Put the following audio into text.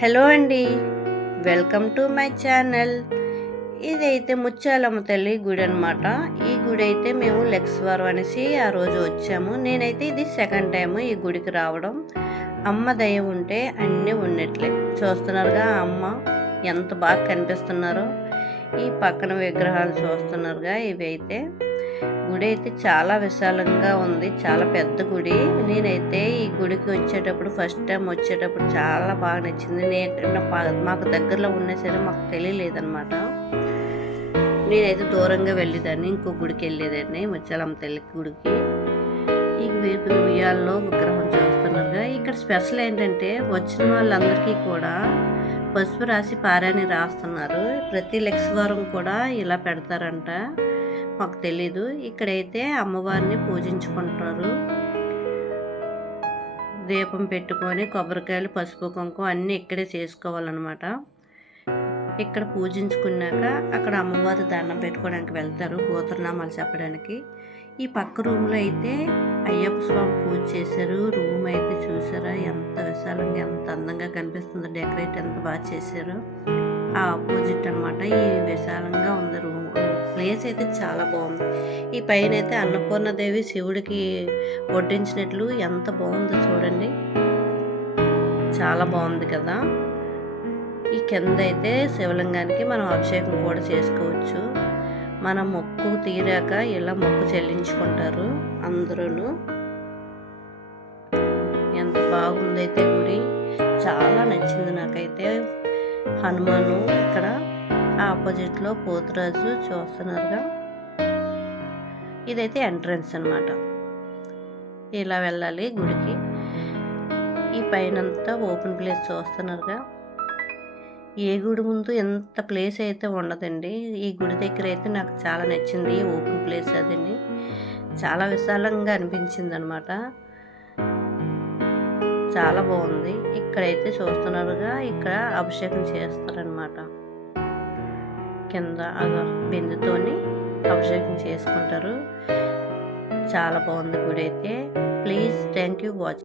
Hello అండి, welcome to my channel. ఇదైతే ముత్యాలమ్మ తల్లి గుడి అనమాట. ఈ గుడి అయితే మేము లెక్స్వారం అనేసి ఆ రోజు వచ్చాము. నేనైతే ఇది సెకండ్ టైం ఈ గుడికి రావడం. అమ్మ దయ ఉంటే అన్నీ ఉన్నట్లే. చూస్తున్నారుగా అమ్మ ఎంత బాగా కనిపిస్తున్నారో. ఈ పక్కన విగ్రహాలు చూస్తున్నారుగా, ఇవి అయితే గుడి అయితే చాలా విశాలంగా ఉంది. చాలా పెద్ద గుడి. నేనైతే ఈ గుడికి వచ్చేటప్పుడు ఫస్ట్ టైం వచ్చేటప్పుడు చాలా బాగా నచ్చింది. మాకు దగ్గరలో ఉన్నా సరే మాకు తెలియలేదన్నమాట. నేనైతే దూరంగా వెళ్ళేదాన్ని, ఇంకో గుడికి వెళ్ళేదాన్ని, ముత్యాలమ్మ తల్లి గుడికి. ఈ ఉయ్యాల్లో విగ్రహం చూస్తున్నారుగా. ఇక్కడ స్పెషల్ ఏంటంటే వచ్చిన వాళ్ళందరికీ కూడా పసుపు రాసి పారాని రాస్తున్నారు. ప్రతి లెక్స్వారం కూడా ఇలా పెడతారంట. మాకు తెలీదు. ఇక్కడైతే అమ్మవారిని పూజించుకుంటారు. దీపం పెట్టుకొని కొబ్బరికాయలు, పసుపు, కుంకుమ అన్నీ ఇక్కడే చేసుకోవాలన్నమాట. ఇక్కడ పూజించుకున్నాక అక్కడ అమ్మవారి దండం పెట్టుకోవడానికి వెళ్తారు, గోత్రనామాలు చెప్పడానికి. ఈ పక్క రూమ్లో అయితే అయ్యప్ప స్వామి పూజ చేశారు. రూమ్ అయితే చూసారా ఎంత విశాలంగా, ఎంత అందంగా కనిపిస్తుందో. డెకరేట్ ఎంత బాగా చేశారు. ఆ ఆపోజిట్ అనమాట ఈ విశాలంగా ఉంది రూమ్. ప్లేస్ అయితే చాలా బాగుంది. ఈ పైన అయితే అన్నపూర్ణదేవి శివుడికి వడ్డించినట్లు ఎంత బాగుందో చూడండి. చాలా బాగుంది కదా. ఈ కింద అయితే శివలింగానికి మనం అభిషేకం కూడా చేసుకోవచ్చు. మన మొక్కు తీరాక ఇలా మొక్కు చెల్లించుకుంటారు అందరూ. ఎంత బాగుందైతే గుడి, చాలా నచ్చింది నాకైతే. హనుమాను ఇక్కడ ఆపోజిట్లో పోతురాజు చూస్తున్నారుగా. ఇదైతే ఎంట్రన్స్ అనమాట. ఇలా వెళ్ళాలి గుడికి. ఈ పైనంతా ఓపెన్ ప్లేస్ చూస్తున్నారుగా. ఏ గుడి ముందు ఎంత ప్లేస్ అయితే ఉండదండి. ఈ గుడి దగ్గర అయితే నాకు చాలా నచ్చింది ఓపెన్ ప్లేస్. అదని చాలా విశాలంగా అనిపించింది అనమాట. చాలా బాగుంది. ఇక్కడైతే చూస్తున్నారుగా, ఇక్కడ అభిషేకం చేస్తారనమాట. కింద బిందుతోని అభిషేకం చేసుకుంటారు. చాలా బాగుంది గుడి అయితే. Please, thank you watching.